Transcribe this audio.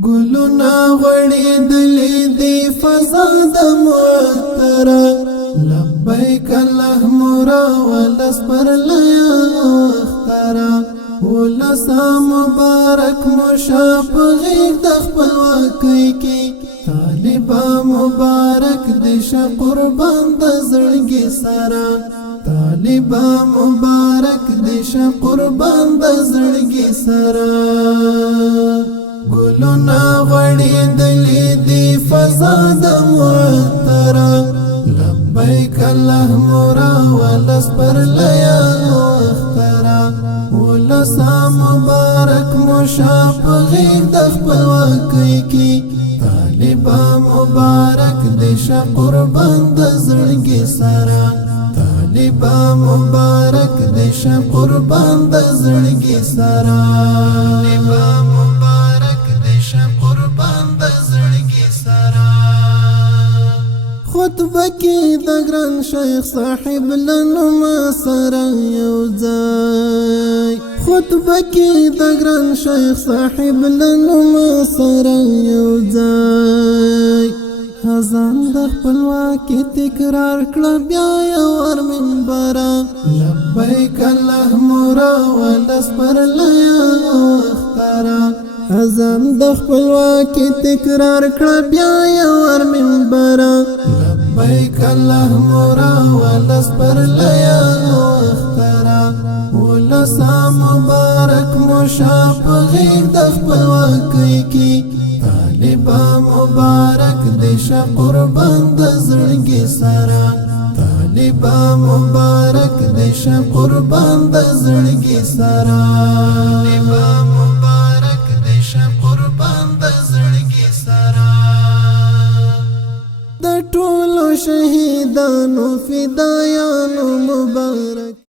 ګلونا غړي دلی دی فضا د معطر لبیک اللهم را ولسپر لیا اخترا ولسا مبارک مشاپ غیر د خپلواکۍ کی طالبا مبارک دش قربان د زړګي سره طالبا مبارک دش قربان د زړګي سره ګلونا غړي دلی دی فضا د معطر لبیک اللهم را ولسپر لیا اخترا ولسا مبارک مشاپ غیر د خپلواکۍ کی طالبا مبارک دش قربان د زړګي سره طالبا مبارک دش قربان د زړګي سره طالبا مبارک دش قربان د زړګي سره خطبه کې د ګران شیخ صاحب لنما سره یو ځای خطبه کې د ګران شیخ صاحب لنما سره یو ځای اذان د خپلواکۍ تکرار کړه بیا یو ور منبر لبیک اللهم را ولسپر لیا اخترا اذان د خپلواکۍ تکرار کړه بیا یو ور منبر لبیک اللهم را ولسپر لیا اخترا ولسا مبارک مشاپ غیر د خپلواکۍ کی طالبا مبارک دش قربان د زړګي سره طالبا مبارک دش قربان د زړګي سره طالبا مبارک دش قربان د زړګي سره د ټولو شهیدانو فدایانو مبارک